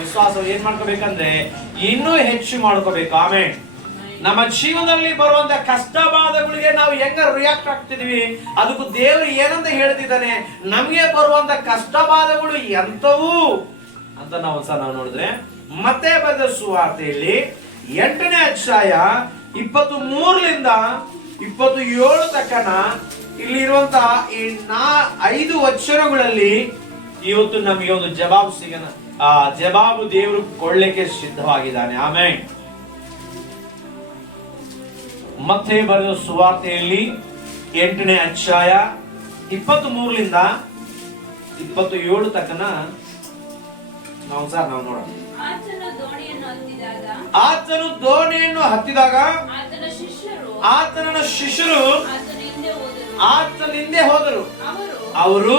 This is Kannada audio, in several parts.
ವಿಶ್ವಾಸ ಏನ್ ಮಾಡ್ಕೋಬೇಕಂದ್ರೆ ಇನ್ನೂ ಹೆಚ್ಚು ಮಾಡ್ಕೋಬೇಕು. ಆಮೇಲೆ ನಮ್ಮ ಜೀವನದಲ್ಲಿ ಬರುವಂತ ಕಷ್ಟ ಬಾಧಗಳಿಗೆ ನಾವು ಹೆಂಗ ರಿಯಾಕ್ಟ್ ಆಗ್ತಿದೀವಿ? ಅದಕ್ಕೂ ದೇವರು ಏನಂತ ಹೇಳ್ತಿದ್ದಾನೆ? ನಮಗೆ ಬರುವಂತ ಕಷ್ಟ ಬಾಧಗಳು ಎಂತವು ಅಂತ ನಾವು ಸಹ ನಾವು ನೋಡಿದ್ರೆ ಮತ್ತೆ ಬರೆದ ಸುವಾರ್ತೆಯಲ್ಲಿ ಎಂಟನೇ ಅಧ್ಯಾಯ ಇಪ್ಪತ್ತು ಮೂರರಿಂದ ಇಪ್ಪತ್ತು ಏಳು ತಕ್ಕನ ಇಲ್ಲಿರುವಂತಹ ಈ ನಾ ಐದು ವಚನಗಳಲ್ಲಿ ಇವತ್ತು ನಮಗೆ ಒಂದು ಜವಾಬು ಸಿಗನ ಆ ಜವಾಬು ದೇವರು ಕೊಡ್ಲಿಕ್ಕೆ ಸಿದ್ಧವಾಗಿದ್ದಾನೆ. ಆಮೇಲೆ ಮತ್ತೆ ಬರೆದ ಸುವಾರ್ತೆಯಲ್ಲಿ ಎಂಟನೇ ಅಧ್ಯಾಯ ಇಪ್ಪತ್ತ್ ಮೂರರಿಂದ ಇಪ್ಪತ್ತು ಏಳು ತಕ್ಕನ ನಾವು ಸಹ ನಾವು ನೋಡೋಣ. ಆತನು ದೋಣಿಯನ್ನು ಹತ್ತಿದಾಗ ಆತನು ಶಿಷ್ಯರು ಆತನ ಶಿಷ್ಯರು ಆತನ ಹಿಂದೆ ಹೋದರು. ಅವರು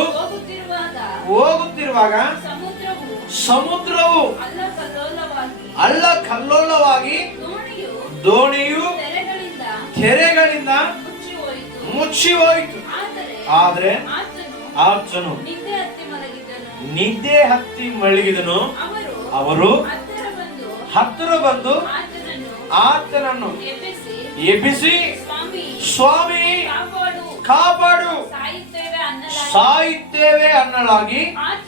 ಹೋಗುತ್ತಿರುವಾಗ ಸಮುದ್ರವು ಅಲ್ಲ ಕಲ್ಲೋಲವಾಗಿ ದೋಣಿಯು ಕೆರೆಗಳಿಂದ ಮುಚ್ಚಿ ಹೋಯಿತು ಆದರೆ ಆತನು ನಿದ್ದೆ ಹತ್ತಿ ಮಲಗಿದನು. ಅವರು ಹತ್ತಿರ ಬಂದು ಆತನನ್ನು ಎಬ್ಬಿಸಿ ಸ್ವಾಮಿ ಕಾಪಾಡು. ಸಾಯುತ್ತೇವೆ ಅನ್ನಲಾಗಿ ಆತ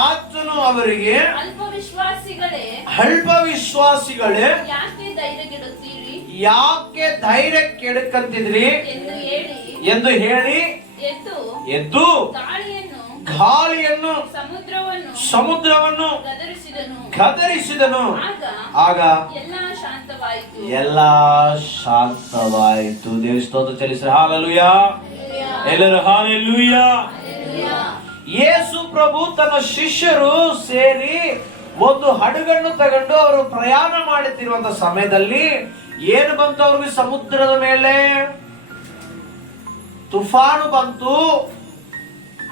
ಆತನು ಆತನು ಅವರಿಗೆ? ಅಲ್ಪ ವಿಶ್ವಾಸಿಗಳೇ ಅಲ್ಪ ವಿಶ್ವಾಸಿಗಳೇ ಯಾಕೆ ಧೈರ್ಯಗೆಡುತ್ತೀರಿ? ಯಾಕೆ ಧೈರ್ಯ ಕೆಡಕಂತಿದ್ರಿ ಎಂದು ಹೇಳಿ. ಎಂದು ಹೇಳಿ. ಎದ್ದು ಎದ್ದು ಗಾಳಿಯನ್ನು ಗಾಳಿಯನ್ನು ಸಮುದ್ರವನ್ನು ಸಮುದ್ರವನ್ನು ಗದರಿಸಿದನು. ಗದರಿಸಿದನು. ಆಗ ಎಲ್ಲಾ ಶಾಂತವಾಯಿತು. ಎಲ್ಲ ಶಾಂತವಾಯಿತು. ದೇವಸ್ತೋತ್ರ ಚಲಿಸ ಹಾಲೆಲೂಯ. ಎಲ್ಲರೂ ಹಾಲೆಲೂಯ. ಯೇಸು ಪ್ರಭು ತನ್ನ ಶಿಷ್ಯರು ಸೇರಿ ಒಂದು ಹಡಗನ್ನು ತಗೊಂಡು ಅವರು ಪ್ರಯಾಣ ಮಾಡುತ್ತಿರುವಂತ ಸಮಯದಲ್ಲಿ ಏನು ಬಂತು ಅವ್ರಿಗೆ ಸಮುದ್ರದ ಮೇಲೆ? ತುಫಾನು ಬಂತು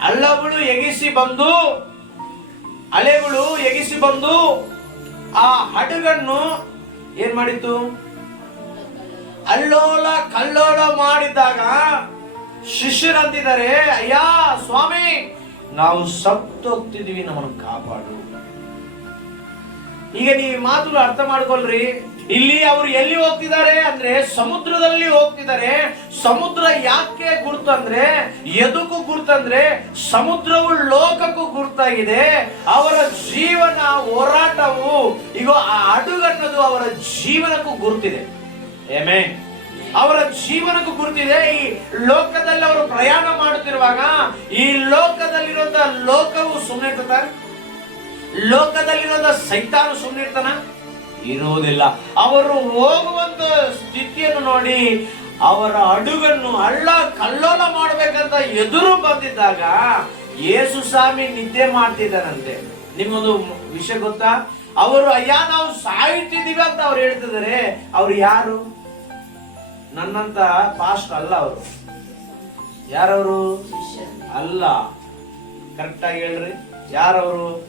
ಅಲ್ಲಗಳು ಎಗಿಸಿ ಬಂದು, ಅಲೆಗಳು ಎಗಿಸಿ ಬಂದು ಆ ಹಡಗನ್ನು ಏನ್ ಮಾಡಿತ್ತು? ಅಲ್ಲೋಲ ಕಲ್ಲೋಲ ಮಾಡಿದಾಗ ಶಿಷ್ಯರಂತಿದ್ದಾರೆ, ಅಯ್ಯ, ಸ್ವಾಮಿ ನಾವು ಸತ್ತೋಗ್ತಿದ್ದೀವಿ ನಮ್ಮನ್ನು ಕಾಪಾಡು. ಈಗ ನೀವು ಮಾತು ಅರ್ಥ ಮಾಡ್ಕೊಳ್ರಿ. ಇಲ್ಲಿ ಅವರು ಎಲ್ಲಿ ಹೋಗ್ತಿದ್ದಾರೆ ಅಂದ್ರೆ ಸಮುದ್ರದಲ್ಲಿ ಹೋಗ್ತಿದ್ದಾರೆ. ಸಮುದ್ರ ಯಾಕೆ ಗುರ್ತಂದ್ರೆ ಎದಕ್ಕೂ ಗುರ್ತಂದ್ರೆ ಸಮುದ್ರವು ಲೋಕಕ್ಕೂ ಗುರ್ತಾಗಿದೆ. ಅವರ ಜೀವನ ಹೋರಾಟವು ಈಗ ಆ ಅಡುಗನ್ನದು ಅವರ ಜೀವನಕ್ಕೂ ಗುರುತಿದೆ. ಏಮೇ ಅವರ ಜೀವನಕ್ಕೂ ಗುರುತಿದೆ. ಈ ಲೋಕದಲ್ಲಿ ಅವರು ಪ್ರಯಾಣ ಮಾಡುತ್ತಿರುವಾಗ ಈ ಲೋಕದಲ್ಲಿರುವಂತ ಲೋಕವು ಸುಮ್ಮನೆ ಇರ್ತಾರೆ ಲೋಕದಲ್ಲಿರೋದ ಸೈತಾನು ಸುಮ್ಮನಿರ್ತಾನ ಇರುವುದಿಲ್ಲ. ಅವರು ಹೋಗುವಂತ ಸ್ಥಿತಿಯನ್ನು ನೋಡಿ ಅವರ ಅಡುಗನ್ನು ಅಳ್ಳ ಕಲ್ಲೋಲ ಮಾಡ್ಬೇಕಂತ ಎದುರು ಬಂದಿದ್ದಾಗ ಯೇಸು ಸ್ವಾಮಿ ನಿದ್ದೆ ಮಾಡ್ತಿದ್ದಾರಂತೆ. ನಿಮ್ಮೊಂದು ವಿಷಯ ಗೊತ್ತಾ? ಅವರು ಅಯ್ಯ, ನಾವು ಸಾಯುತ್ತಿದ್ದೀವಿ ಅಂತ ಅವ್ರು ಹೇಳ್ತಿದ್ದಾರೆ. ಅವ್ರು ಯಾರು? ನನ್ನಂತ ಪಾಸ್ಟ್ ಅಲ್ಲ ಅವರು. ಯಾರವರು? ಅಲ್ಲ. ಕರೆಕ್ಟ್ ಆಗಿ ಹೇಳ್ರಿ. ಯಾರವರು?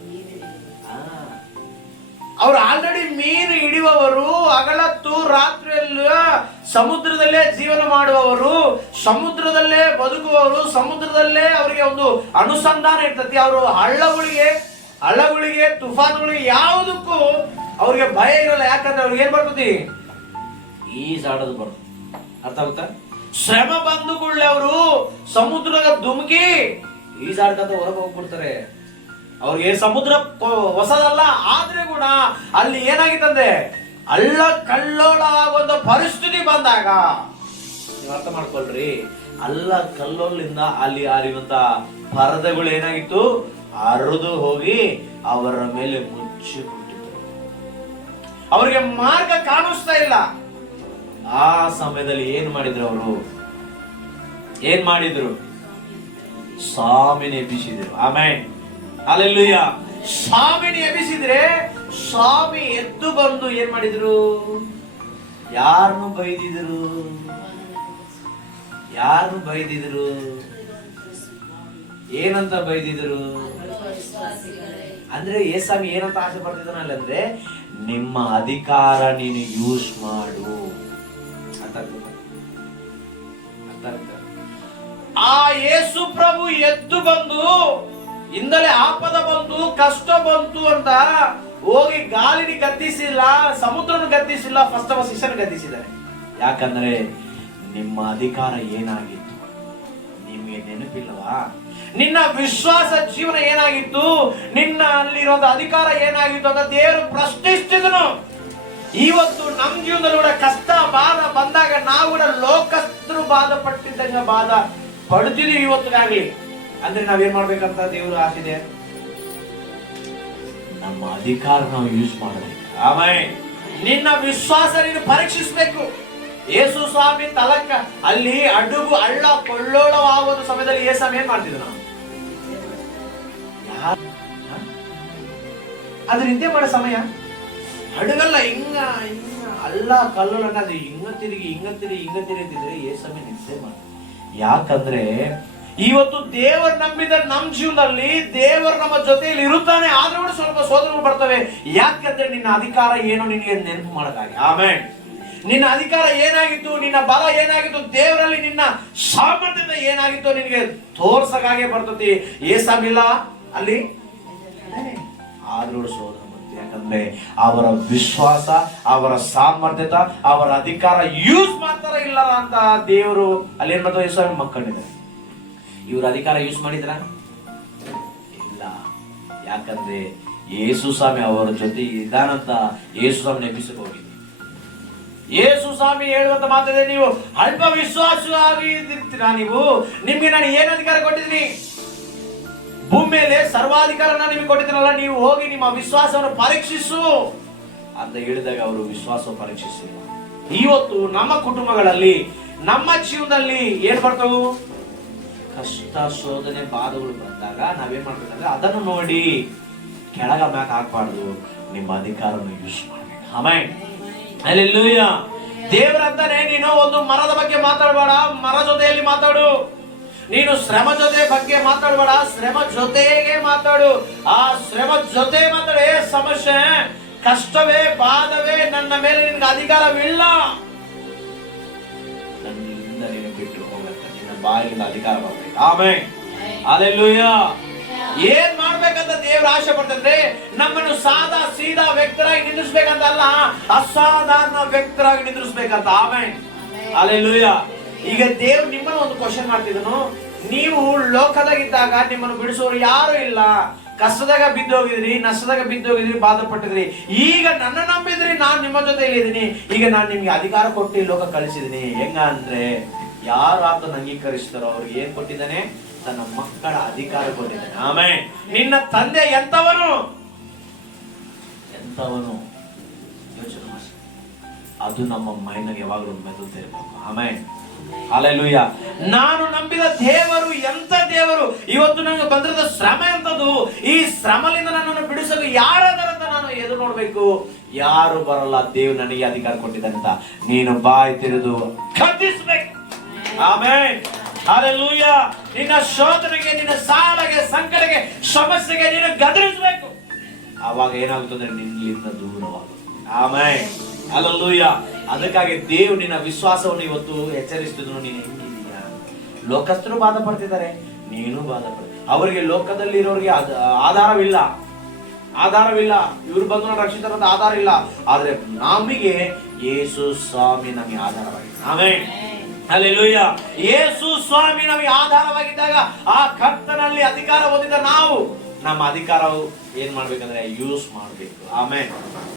ಅವ್ರು ಆಲ್ರೆಡಿ ಮೀನು ಹಿಡಿಯುವವರು, ಅಗಲತ್ತು ರಾತ್ರಿಯಲ್ಲಿ ಸಮುದ್ರದಲ್ಲೇ ಜೀವನ ಮಾಡುವವರು, ಸಮುದ್ರದಲ್ಲೇ ಬದುಕುವವರು, ಸಮುದ್ರದಲ್ಲೇ ಅವರಿಗೆ ಒಂದು ಅನುಸಂಧಾನ ಇರ್ತತಿ. ಅವರು ಹಳ್ಳಗಳಿಗೆ ಹಳ್ಳಗಳಿಗೆ, ತುಫಾನ್ಗಳಿಗೆ ಯಾವುದಕ್ಕೂ ಅವ್ರಿಗೆ ಭಯ ಇರಲ್ಲ. ಯಾಕಂದ್ರೆ ಅವ್ರಿಗೆ ಏನ್ ಬರ್ತತಿ? ಈಜಾಡೋದು ಬರ್ತದೆ ಅರ್ಥ ಆಗುತ್ತಾ? ಶ್ರಮ ಬಂದು ಕೂಡಲೇ ಅವರು ಸಮುದ್ರದ ಧುಮುಕಿ ಈಜಾಡ್ಕಂತ ಹೊರಗೆ ಹೋಗ್ಬಿಡ್ತಾರೆ. ಅವ್ರಿಗೆ ಸಮುದ್ರ ಹೊಸದಲ್ಲ, ಆದ್ರೆ ಕೂಡ ಅಲ್ಲಿ ಏನಾಗಿತ್ತಂದ್ರೆ ಅಲ್ಲ ಕಲ್ಲೋಳ ಒಂದು ಪರಿಸ್ಥಿತಿ ಬಂದಾಗ, ನೀವು ಅರ್ಥ ಮಾಡ್ಕೊಳ್ರಿ ಅಲ್ಲ ಕಲ್ಲೋಲಿಂದ ಅಲ್ಲಿ ಆರಿವಂತ ಪರದೆಗಳು ಏನಾಗಿತ್ತು? ಹರಿದು ಹೋಗಿ ಅವರ ಮೇಲೆ ಮುಚ್ಚಿ ಅವರಿಗೆ ಮಾರ್ಗ ಕಾಣಿಸ್ತಾ ಇಲ್ಲ. ಆ ಸಮಯದಲ್ಲಿ ಏನ್ ಮಾಡಿದ್ರು ಅವರು? ಏನ್ ಮಾಡಿದ್ರು? ಸ್ವಾಮಿನ ಎಬ್ಬಿಸಿದ್ರು. ಆಮೇಲೆ ಅಲ್ಲೆಲ್ಲೂಯ್ಯ ಸ್ವಾಮಿನ ಎಬ್ಬಿಸಿದ್ರೆ ಸ್ವಾಮಿ ಎದ್ದು ಬಂದು ಏನ್ ಮಾಡಿದ್ರು? ಯಾರನ್ನು ಬೈದಿದ್ರು. ಯಾರು ಬೈದಿದ್ರು? ಏನಂತ ಬೈದಿದ್ರು? ಅಂದ್ರೆ ಏಸಾಮಿ ಏನಂತ ಆಸೆ ಪಡ್ತಿದ್ದಾನಲ್ಲ ಅಂದ್ರೆ, ನಿಮ್ಮ ಅಧಿಕಾರ ನೀನು ಯೂಸ್ ಮಾಡು. ಆ ಯೇಸು ಪ್ರಭು ಎದ್ದು ಬಂದು, ಇಂದಲೇ ಆಪದ ಬಂತು ಕಷ್ಟ ಬಂತು ಅಂತ ಹೋಗಿ ಗಾಲಿನ ಗದ್ದಿಸಿಲ್ಲ, ಸಮುದ್ರನ ಗದ್ದಿಸಿಲ್ಲ ಫಸ್ಟ್ ಆಫ್ ಶಿಷ್ಯನ ಗದ್ದಿಸಿದ್ದಾರೆ. ಯಾಕಂದ್ರೆ ನಿಮ್ಮ ಅಧಿಕಾರ ಏನಾಗಿತ್ತು? ನಿಮಗೆ ನೆನಪಿಲ್ಲವಾ? ನಿನ್ನ ವಿಶ್ವಾಸ ಜೀವನ ಏನಾಗಿತ್ತು? ನಿನ್ನ ಅಲ್ಲಿರೋ ಅಧಿಕಾರ ಏನಾಗಿತ್ತು ಅಂತ ದೇವರು ಪ್ರಶ್ನಿಸ್ತಿದನು. ಇವತ್ತು ನಮ್ ಜೀವನದಲ್ಲಿ ಕೂಡ ಕಷ್ಟ ಬಾಧ ಬಂದಾಗ ನಾವು ಕೂಡ ಲೋಕಸ್ಥರು ಬಾಧ ಪಟ್ಟಿದ್ದಂಗ ಬಾಧ ಪಡ್ತಿದೀವಿ ಇವತ್ತಿಗಾಗ್ಲಿ. ಅಂದ್ರೆ ನಾವೇನ್ ಮಾಡ್ಬೇಕಂತ ದೇವರು ಆಸಿದೆ ನಮ್ಮ ಅಧಿಕಾರ ನಾವು ಯೂಸ್ ಮಾಡಬೇಕು. ಆಮೇಲೆ ನಿನ್ನ ವಿಶ್ವಾಸ ನೀನು ಪರೀಕ್ಷಿಸಬೇಕು. ಯೇಸು ಸ್ವಾಮಿ ತಲಕ್ಕ ಅಲ್ಲಿ ಅಡುಗು ಅಳ್ಳ ಕೊಳ್ಳೋಳವಾಗುವ ಸಮಯದಲ್ಲಿ ಯೇಸು ಏನ್ ಮಾಡ್ತಿದ್ರು ನಾವು? ಅದ್ರ ಹಿಂದೆ ಮಾಡೋ ಸಮಯ? ಹಡಗಲ್ಲ, ಹಿಂಗ ಹಿಂಗ. ಅಲ್ಲ ಕಲ್ಲಲ್ಲ ಅದು ಹಿಂಗ ತಿರುಗಿ ಹಿಂಗ ತಿರುಗಿ, ಹಿಂಗ ತಿರುಗಿದ್ರೆ ಏಸಮೆ ನಿದ್ದೆ ಮಾಡಿ ಯಾಕಂದ್ರೆ ಇವತ್ತು ದೇವರು ನಂಬಿದ ನಮ್ಮ ಜೀವನದಲ್ಲಿ ದೇವರು ನಮ್ಮ ಜೊತೆಯಲ್ಲಿ ಇರುತ್ತಾನೆ. ಆದ್ರೂ ಸ್ವಲ್ಪ ಸೋದರಗಳು ಬರ್ತವೆ. ಯಾಕಂದ್ರೆ ನಿನ್ನ ಅಧಿಕಾರ ಏನು ನಿನಗೆ ನೆನಪು ಮಾಡೋದಾಗಿ. ಆಮೇಲೆ ನಿನ್ನ ಅಧಿಕಾರ ಏನಾಗಿತ್ತು, ನಿನ್ನ ಬಲ ಏನಾಗಿತ್ತು, ದೇವರಲ್ಲಿ ನಿನ್ನ ಸಾಮರ್ಥ್ಯತೆ ಏನಾಗಿತ್ತು ನಿನಗೆ ತೋರ್ಸಕಾಗೆ ಬರ್ತತಿ ಏಸಾಮಿಲ್ಲ ಅಲ್ಲಿ? ಆದ್ರೂ ಸೋದರ. ಯಾಕಂದ್ರೆ ಅವರ ವಿಶ್ವಾಸ, ಅವರ ಸಾಮರ್ಥ್ಯತ, ಅವರ ಅಧಿಕಾರ ಯೂಸ್ ಮಾಡ್ತಾರ ಇಲ್ಲ ಅಂತ ದೇವರು ಅಲ್ಲಿ ಏನ್ ಮಾಡ್ತಾರೆ? ಸ್ವಾಮಿ ಮಕ್ಕಳಿದ್ದಾರೆ ಇವ್ರ ಅಧಿಕಾರ ಯೂಸ್ ಮಾಡಿದ್ರ? ಇಲ್ಲ. ಯಾಕಂದ್ರೆ ಯೇಸು ಸ್ವಾಮಿ ಅವರ ಜೊತೆ ಇದ್ದಾನಂತ ಯೇಸು ಸ್ವಾಮಿ ನೆಪಿಸಕ್ ಹೋಗಿದೆ ಯೇಸು ಸ್ವಾಮಿ ಹೇಳುವಂತ ಮಾತಿದೆ ನೀವು ಅಲ್ಪ ವಿಶ್ವಾಸವಾಗಿ ನೀವು? ನಿಮ್ಗೆ ನಾನು ಏನ್ ಅಧಿಕಾರ ಕೊಟ್ಟಿದ್ದೀನಿ? ಭೂಮಿ ಮೇಲೆ ಸರ್ವಾಧಿಕಾರನ ನಿಮಗೆ ಕೊಟ್ಟಿದ್ದೀನಲ್ಲ, ನೀವು ಹೋಗಿ ನಿಮ್ಮ ವಿಶ್ವಾಸವನ್ನು ಪರೀಕ್ಷಿಸು ಅಂತ ಹೇಳಿದಾಗ ಅವರು ವಿಶ್ವಾಸ ಪರೀಕ್ಷಿಸಿಲ್ಲ ಇವತ್ತು ನಮ್ಮ ಕುಟುಂಬಗಳಲ್ಲಿ, ನಮ್ಮ ಜೀವನದಲ್ಲಿ ಏನ್ ಬರ್ತವು? ಕಷ್ಟ, ಶೋಧನೆ, ಬಾಧಗಳು ಬಂದಾಗ ನಾವೇನ್ ಮಾಡ್ಬೇಕಂದ್ರೆ ಅದನ್ನು ನೋಡಿ ಕೆಳಗ ಮ್ಯಾಕ್ ಹಾಕ್ಬಾರ್ದು. ನಿಮ್ಮ ಅಧಿಕಾರವನ್ನು ಯೂಸ್ ಮಾಡ್ಬೇಕು. ಆಮೇಲೆ ದೇವರಂತಾನೆ, ನೀನು ಒಂದು ಮರದ ಬಗ್ಗೆ ಮಾತಾಡಬೇಡ. ಮರ ಜೊತೆಯಲ್ಲಿ ಮಾತಾಡು. ನೀನು ಶ್ರಮ ಜೊತೆ ಬಗ್ಗೆ ಮಾತಾಡಬೇಡ ಶ್ರಮ ಜೊತೆಗೆ ಮಾತಾಡು. ಆ ಶ್ರಮ ಜೊತೆ ಮಾತಾಡೇ. ಸಮಸ್ಯೆ ಕಷ್ಟವೇ ಬಾಧವೇ ನನ್ನ ಮೇಲೆ ನಿನ್ಗೆ ಅಧಿಕಾರವಿಲ್ಲ. ನನ್ನಿಂದ ನೀನು ಬಿಟ್ಟು ಹೋಗುತ್ತೆ ನಿನ್ನ ಬಾಯಿಯಿಂದ ಅಧಿಕಾರ ಬರ್ಬೇಕು ಆಮೇಲೆ ಅಲ್ಲೆಲ್ಲೂಯ್ಯ ಏನ್ ಮಾಡ್ಬೇಕಂತ ದೇವ್ರ ಆಶೆ ಪಡ್ತಂದ್ರೆ ನಮ್ಮನ್ನು ಸಾದಾ ಸೀದಾ ವ್ಯಕ್ತರಾಗಿ ನಿಂದಿಸ್ಬೇಕಂತ ಅಲ್ಲ ಅಸಾಧಾರಣ ವ್ಯಕ್ತರಾಗಿ ನಿಂದಿಸ್ಬೇಕಂತ ಆಮೇಲೆ ಅಲ್ಲೆಲ್ಲೂಯ್ಯ ಈಗ ದೇವ್ರು ನಿಮ್ಮನ್ನ ಒಂದು ಕ್ವಶನ್ ಮಾಡ್ತಿದನು ನೀವು ಲೋಕದಾಗಿದ್ದಾಗ ನಿಮ್ಮನ್ನು ಬಿಡಿಸೋರು ಯಾರು ಇಲ್ಲ. ಕಷ್ಟದಾಗ ಬಿದ್ದೋಗಿದ್ರಿ, ನಷ್ಟದಾಗ ಬಿದ್ದೋಗಿದ್ರಿ ಬಾಧ ಪಟ್ಟಿದ್ರಿ ಈಗ ನನ್ನ ನಂಬಿದ್ರಿ, ನಾನು ನಿಮ್ಮ ಜೊತೆ ಇದ್ದೀನಿ. ಈಗ ನಾನು ನಿಮ್ಗೆ ಅಧಿಕಾರ ಕೊಟ್ಟು ಲೋಕ ಕಳಿಸಿದೀನಿ ಹೆಂಗ ಅಂದ್ರೆ, ಯಾರು ಆತನ ಅಂಗೀಕರಿಸ್ತಾರೋ ಅವ್ರಿಗೆ ಏನ್ ಕೊಟ್ಟಿದ್ದಾನೆ? ತನ್ನ ಮಕ್ಕಳ ಅಧಿಕಾರ ಕೊಟ್ಟಿದ್ದಾನೆ. ಆಮೇಲೆ ನಿನ್ನ ತಂದೆ ಎಂತವನು ಎಂತವನು ಯೋಚನೆ ಅದು ನಮ್ಮ ಮೈಂಡ್ ಯಾವಾಗಲೂ ಮೆದುತ್ತಿರಬೇಕು ಆಮೇಲೆ ಅಲ್ಲೆಲ್ಲೂಯ್ಯ ನಾನು ನಂಬಿದ ದೇವರು ಎಂತ ದೇವರು? ಇವತ್ತು ನನಗೆ ಬಂದಿರದ ಶ್ರಮ ಎಂತದು ಈ ಶ್ರಮದಿಂದ ನನ್ನನ್ನು ಬಿಡಿಸಲು ಯಾರಾದರಂತ ನಾನು ಎದುರು ನೋಡ್ಬೇಕು ಯಾರು ಬರಲ್ಲ? ದೇವ್ ನನಗೆ ಅಧಿಕಾರ ಕೊಟ್ಟಿದಂತ ನೀನು ಬಾಯಿ ತೆರೆದು ಖಂಡಿಸ್ಬೇಕು ಆಮೇಲೆ ಅಲ್ಲೆಲ್ಲೂಯ್ಯ ನಿನ್ನ ಶೋಧನೆಗೆ, ನಿನ್ನ ಸಾಲಗೆ ಸಂಕಟಗೆ ಸಮಸ್ಯೆಗೆ ನೀನು ಗದರಿಸಬೇಕು. ಆವಾಗ ಏನಾಗುತ್ತದೆ? ನಿನ್ನಿಂದ ದೂರವಾಗುತ್ತೆ ಆಮೇಲೆ ಅಲ್ಲಲ್ಲೂಯ್ಯ ಅದಕ್ಕಾಗಿ ದೇವ್ ನಿನ್ನ ವಿಶ್ವಾಸವನ್ನು ಇವತ್ತು ಎಚ್ಚರಿಸ್ತಿದ್ರು ನೀನು ಹೆಂಗಿದೀಯಾ ಲೋಕಸ್ಥರು ಬಾಧ ಪಡ್ತಿದ್ದಾರೆ ನೀನು ಬಾಧ ಪಡ್ತ ಅವರಿಗೆ ಲೋಕದಲ್ಲಿ ಇರೋರಿಗೆ ಆದ- ಆಧಾರವಿಲ್ಲ. ಆಧಾರವಿಲ್ಲ. ಇವ್ರು ಬಂದು ರಕ್ಷಿತರಂತ ಆಧಾರ ಇಲ್ಲ. ಆದ್ರೆ ನಮಗೆ ಯೇಸು ಸ್ವಾಮಿ ನಮಗೆ ಆಧಾರವಾಗಿದೆ ಆಮೇಲೆ ಅಲ್ಲೆಲ್ಲೂಯ್ಯ ಯೇಸು ಸ್ವಾಮಿ ನಮಗೆ ಆಧಾರವಾಗಿದ್ದಾಗ ಆ ಕರ್ತನಲ್ಲಿ ಅಧಿಕಾರ ಹೊಂದಿದ ನಾವು, ನಮ್ಮ ಅಧಿಕಾರವು ಏನ್ ಮಾಡ್ಬೇಕಂದ್ರೆ ಯೂಸ್ ಮಾಡ್ಬೇಕು. ಆಮೇಲೆ